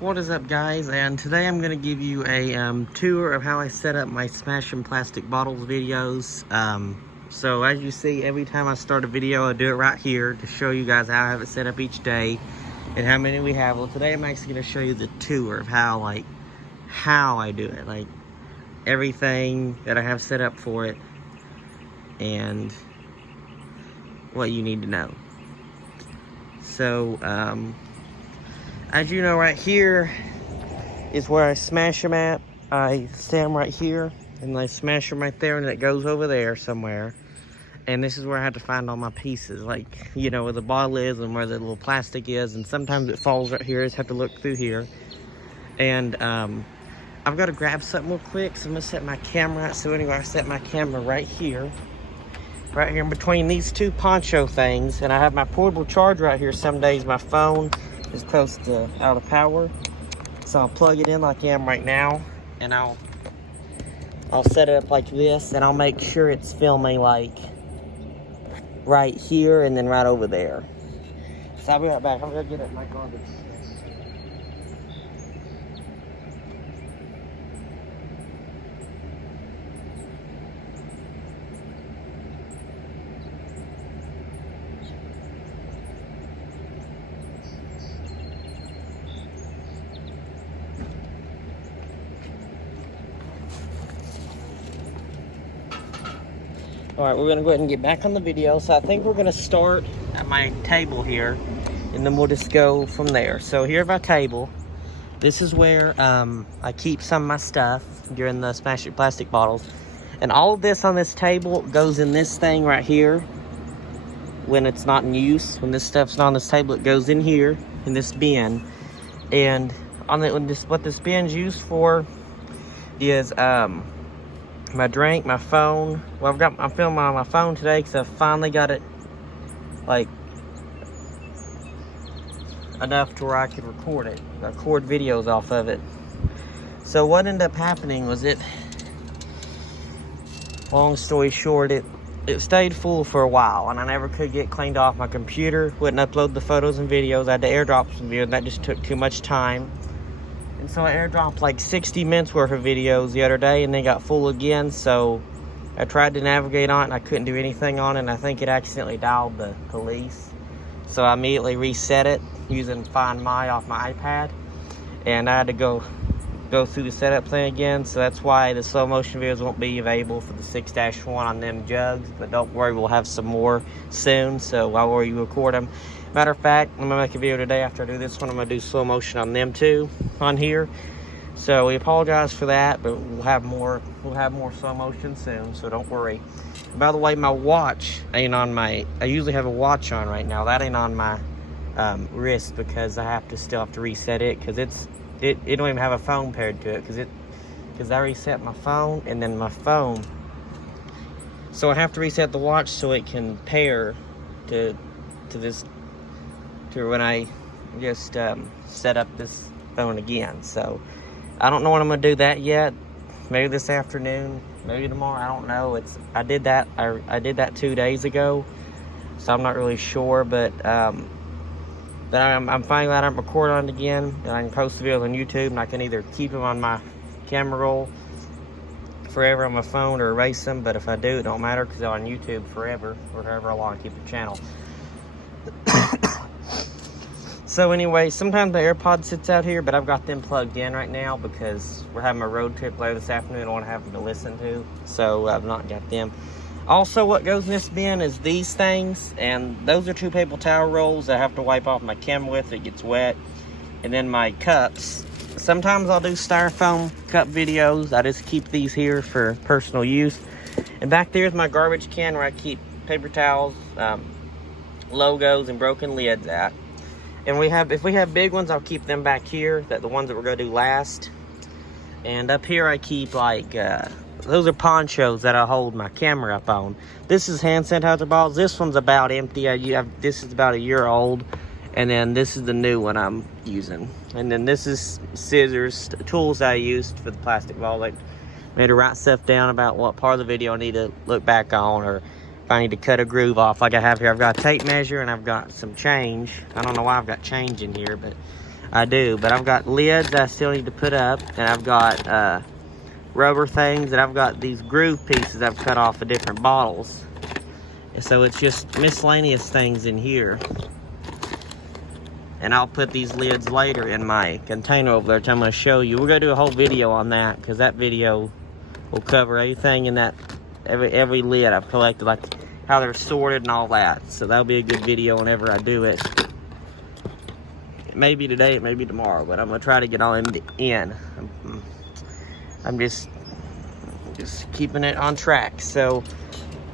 What is up, guys? And today I'm going to give you a tour of how I set up my Smashing Plastic Bottles videos. So as you see, every time I start a video, I do it right here to show you guys how I have it set up each day and how many we have. Well, today I'm actually going to show you the tour of how I do it, like everything that I have set up for it and what you need to know. So, as you know, right here is where I smash them at. I set them right here, and I smash them right there, and it goes over there somewhere. And this is where I have to find all my pieces, like, you know, where the bottle is and where the little plastic is. And sometimes it falls right here. I just have to look through here. And I've got to grab something real quick, so I'm going to set my camera out. So anyway, I set my camera right here in between these two poncho things. And I have my portable charger right here. Some days my phone is close to out of power, so I'll plug it in like I am right now, and I'll set it up like this, and I'll make sure it's filming like right here and then right over there. So I'll be right back. I'm gonna get at my garbage. Alright, we're going to go ahead and get back on the video. So I think we're going to start at my table here, and then we'll just go from there. So here's my table. This is where I keep some of my stuff during the Smashing Plastic Bottles. And all of this on this table goes in this thing right here when it's not in use. When this stuff's not on this table, it goes in here, in this bin. And what this bin's used for is my drink, my phone. Well, I'm filming on my phone today because I finally got it like enough to where I could record videos off of it. So what ended up happening was long story short, it stayed full for a while, and I never could get cleaned off. My computer wouldn't upload the photos and videos. I had to airdrop some videos, and that just took too much time. And so I airdropped like 60 minutes worth of videos the other day, and then got full again. So I tried to navigate on it, and I couldn't do anything on it. And I think it accidentally dialed the police. So I immediately reset it using Find My off my iPad. And I had to go through the setup thing again. So that's why the slow motion videos won't be available for the 6-1 on them jugs. But don't worry, we'll have some more soon. So while you record them. Matter of fact, I'm gonna make a video today after I do this one. I'm gonna do slow motion on them too, on here. So we apologize for that, but we'll have more slow motion soon, so don't worry. By the way, my watch ain't on I usually have a watch on right now. That ain't on my wrist because I still have to reset it, because it don't even have a phone paired to it, because I reset my phone and then my phone. So I have to reset the watch so it can pair to this, to when I just set up this phone again. So I don't know when I'm gonna do that yet. Maybe this afternoon, maybe tomorrow, I don't know. I did that 2 days ago, so I'm not really sure, but I'm finally glad I'm recording on it again, and I can post the videos on YouTube, and I can either keep them on my camera roll forever on my phone or erase them. But if I do, it don't matter, because they're on YouTube forever, or however long I keep the channel. So anyway, sometimes the AirPod sits out here, but I've got them plugged in right now because we're having a road trip later this afternoon. I don't want to have them to listen to, so I've not got them. Also, what goes in this bin is these things, and those are 2 paper towel rolls I have to wipe off my camera with if it gets wet. And then my cups. Sometimes I'll do styrofoam cup videos. I just keep these here for personal use. And back there's my garbage can where I keep paper towels, logos, and broken lids at. And if we have big ones, I'll keep them back here, the ones that we're going to do last. And up here I keep those are ponchos that I hold my camera up on. This is hand sanitizer bottles. This one's about empty. This is about a year old. And then this is the new one I'm using. And then this is scissors, tools I used for the plastic bottle. Like, I need to write stuff down about what part of the video I need to look back on, or if I need to cut a groove off like I have here. I've got a tape measure and I've got some change. I don't know why I've got change in here, but I do, but I've got lids I still need to put up, and I've got rubber things, and I've got these groove pieces I've cut off of different bottles. And so it's just miscellaneous things in here. And I'll put these lids later in my container over there, which I'm going to show you. We're going to do a whole video on that, because that video will cover everything in that, every lid I've collected, like how they're sorted and all that. So that'll be a good video whenever I do it. It may be today, it may be tomorrow, but I'm going to try to get all in. I'm just keeping it on track. So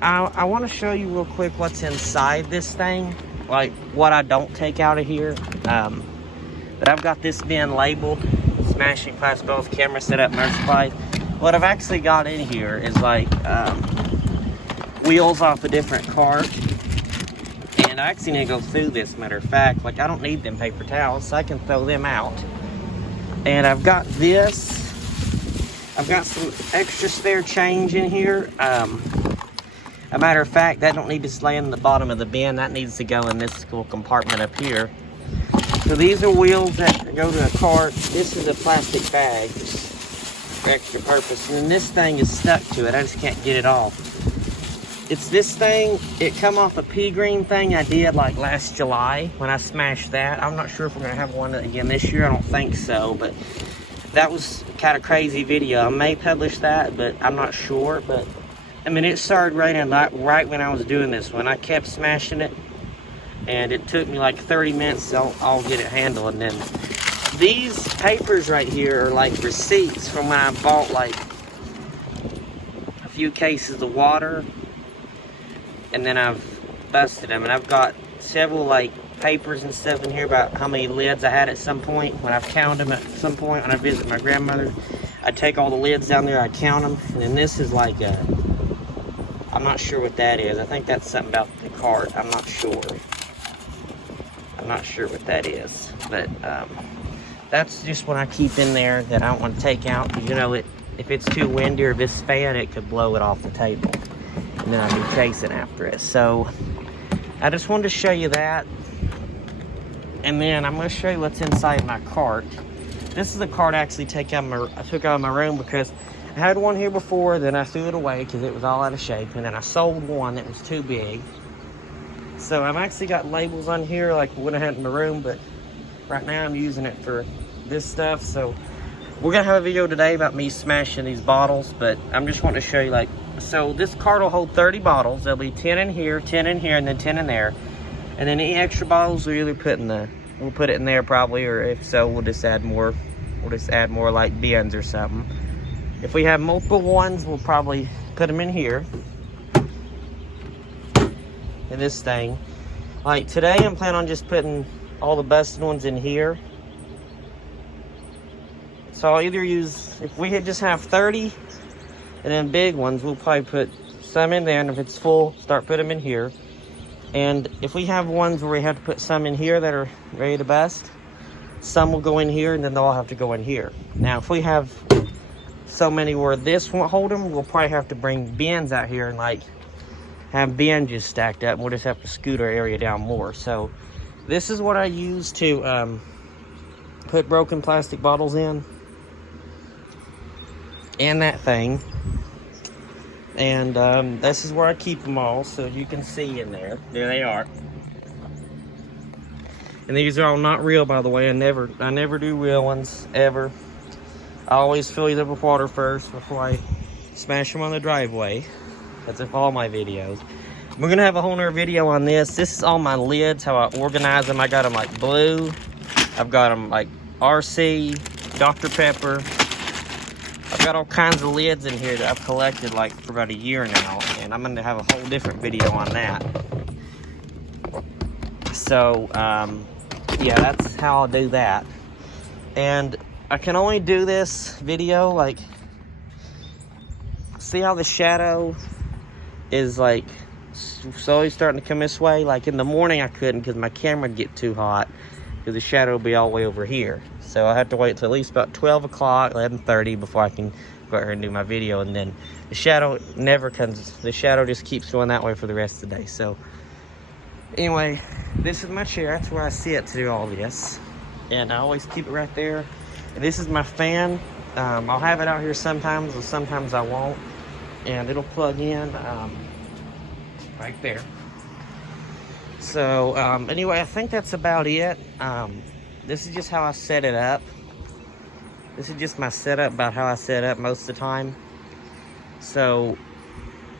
I want to show you real quick what's inside this thing, like what I don't take out of here. But I've got this bin labeled Smashing Plastic Bottles, camera set up, merch supply. What I've actually got in here is like wheels off a different cart. And I actually need to go through this, matter of fact. Like, I don't need them paper towels, so I can throw them out. And I've got this. I've got some extra spare change in here. A matter of fact, that don't need to lay in the bottom of the bin. That needs to go in this little compartment up here. So these are wheels that go to a cart. This is a plastic bag for extra purpose. And then this thing is stuck to it. I just can't get it off. It's this thing. It come off a pea green thing I did like last July when I smashed that. I'm not sure if we're going to have one again this year. I don't think so. But that was kind of crazy video. I may publish that, but I'm not sure. But I mean, it started raining right when I was doing this one. I kept smashing it, and it took me like 30 minutes to I'll get it handled. And then these papers right here are like receipts from when I bought like a few cases of water, and then I've busted them. And I've got several like papers and stuff in here about how many lids I had at some point. When I've counted them at some point when I visit my grandmother, I take all the lids down there, I count them, and then this is like a, I'm not sure what that is. I think that's something about the cart. I'm not sure. I'm not sure what that is. But that's just what I keep in there that I don't want to take out. Because, you know, if it's too windy or this fan, it could blow it off the table. And then I'd be chasing after it. So I just wanted to show you that. And then I'm going to show you what's inside my cart. This is the cart I actually I took out of my room because I had one here before, then I threw it away because it was all out of shape, and then I sold one that was too big. So I've actually got labels on here like what I had in my room, but right now I'm using it for this stuff. So we're gonna have a video today about me smashing these bottles, but I'm just wanting to show you, like, so this cart will hold 30 bottles. There'll be 10 in here, 10 in here, and then 10 in there. And then any extra bottles we'll either put we'll put it in there probably, or if so, we'll just add more. We'll just add more like bins or something. If we have multiple ones, we'll probably put them in here. In this thing. Like today, I'm planning on just putting all the busted ones in here. So I'll either use, if we just have 30, and then big ones, we'll probably put some in there, and if it's full, start putting them in here. And if we have ones where we have to put some in here that are ready to bust, some will go in here, and then they'll all have to go in here. Now, if we have so many where this won't hold them, we'll probably have to bring bins out here and like have bins just stacked up. We'll just have to scoot our area down more. So this is what I use to put broken plastic bottles in, and that thing. And this is where I keep them all, so you can see in there. There they are. And these are all not real, by the way. I never do real ones ever. I always fill these up with water first before I smash them on the driveway. That's in all my videos. We're gonna have a whole nother video on this. This is all my lids, how I organize them. I got them like blue. I've got them like RC, Dr. Pepper. I've got all kinds of lids in here that I've collected like for about a year now, and I'm gonna have a whole different video on that. So, yeah, that's how I'll do that. And I can only do this video, like, see how the shadow is like slowly starting to come this way? Like in the morning I couldn't because my camera would get too hot because the shadow would be all the way over here. So I have to wait till at least about 12 o'clock, 11:30 before I can go out here and do my video. And then the shadow never comes, the shadow just keeps going that way for the rest of the day. So anyway, this is my chair. That's where I sit to do all this. and I always keep it right there. And this is my fan. I'll have it out here sometimes, and sometimes I won't. And it'll plug in right there. So anyway, I think that's about it. This is just how I set it up. This is just my setup, about how I set up most of the time. So,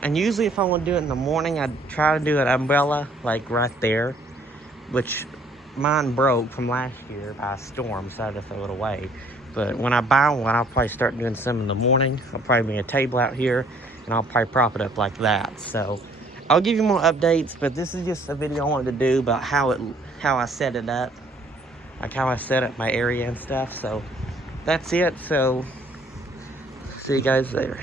and usually if I want to do it in the morning, I try to do an umbrella like right there, which mine broke from last year by a storm, so I had to throw it away. But when I buy one, I'll probably start doing some in the morning. I'll probably bring a table out here, and I'll probably prop it up like that. So I'll give you more updates, but this is just a video I wanted to do about how I set it up, like how I set up my area and stuff. So that's it. So see you guys there.